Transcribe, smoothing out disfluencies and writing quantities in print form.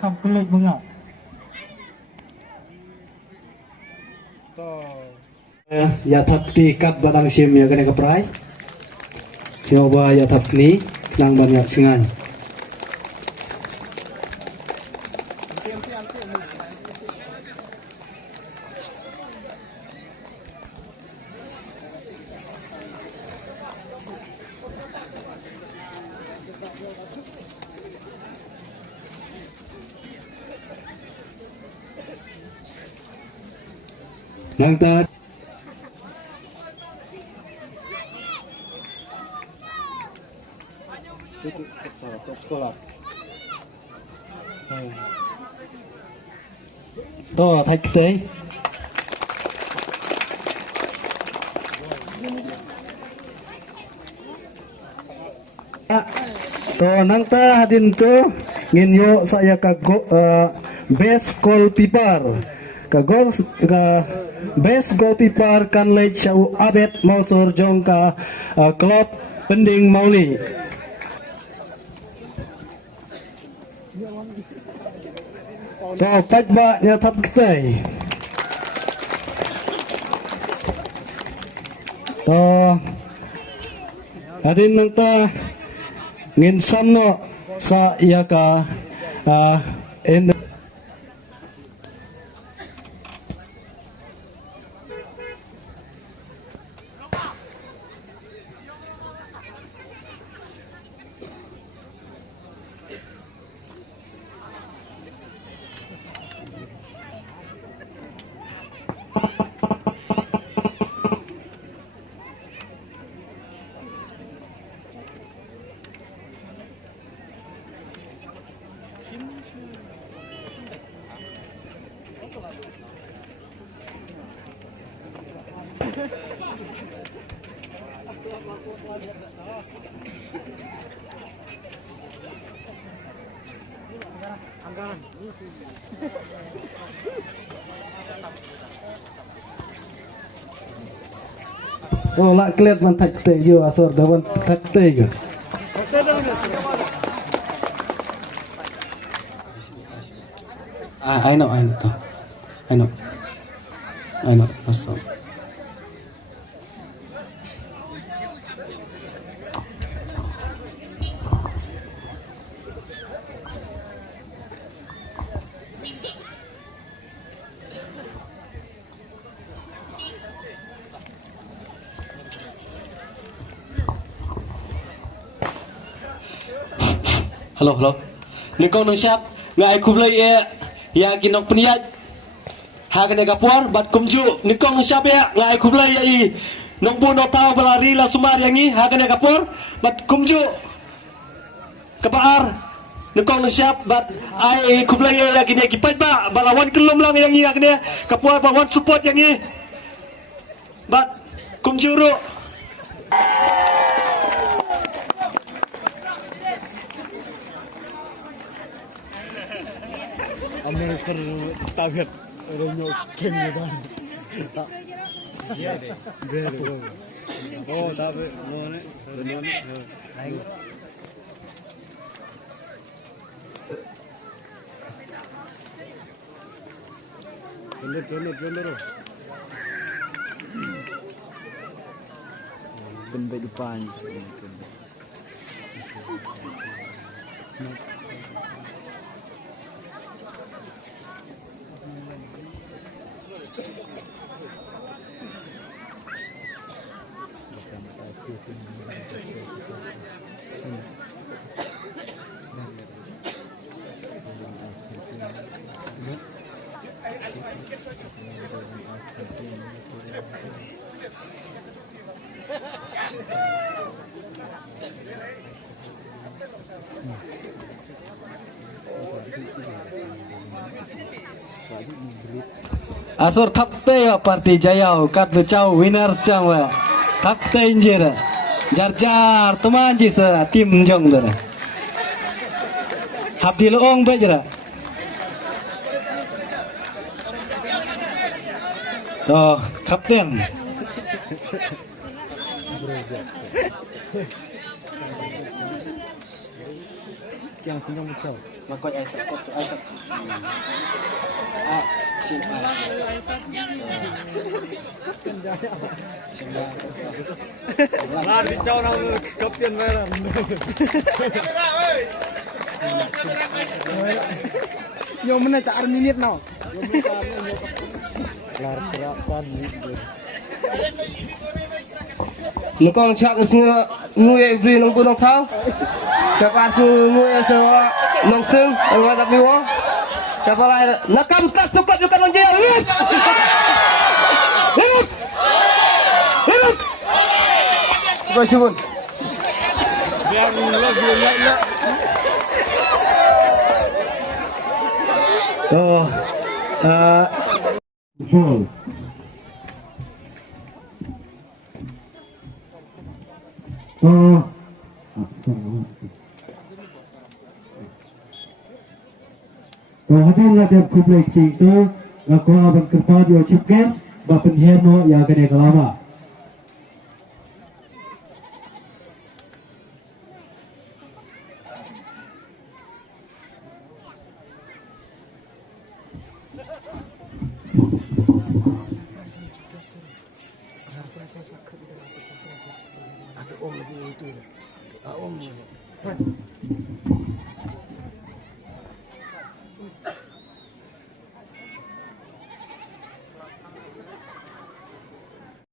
Thập Klik Bengap. Ya thap ti kat badang sim ya kene kaprai. Siapa ya thap ni nang banyak singan. Nang ta top sekolah. Tuh, thạch tế. Tuh, nang ta hadin tu nginyo saya ka best goalkeeper. Ka best goalkeeper kan lej syau abet mausur jong ka klub pending mauli. Tuh, pajba nya thap ketai. Tuh, hadin nang ta ngin samno sa iya ka in oh lak keliat man thạch tế yo asor dawan thạch tế ga. I know. Also. Halo. Nikong nang siap ngai kublai ya ginok peniat. Ha kene kapuar bat kumju nikong nang siap ya ngai kublai ya i nong bu no tau belari la sumar yang i ha kene kapuar bat kumju kebaar nikong nang siap bat ai kublai ya gini kipat ba balawan kelum lang yang i ha kene kapuar bawan support yang i bat kumju ru. Ane target orang king gitu. Iya deh. Oh tapi mana? Bener. Benda depan. Asor thapte parti jayau kat becau winners jangwa thapte injera jar teman jisa tim jong dara habdi loong bejara oh kapten Yang senyum kau. Makoi Aisyah kau tu Aisyah. Ah, Shin Lah dicau nang kapten merah. Yo mana tak minit now. Lar serapan minit. Nukong chak semua ngui beri nong punong thau. Kapan ngui semua nong sung ngui tapi wo. Kapan lai nakam tak coklat juga nong jaya. Coba coba. Biar lo. Oh, ball. Oh, hadir lah dia kumpulan itu, aku akan kertas dia chipkes, bapen herno ya kene kelama.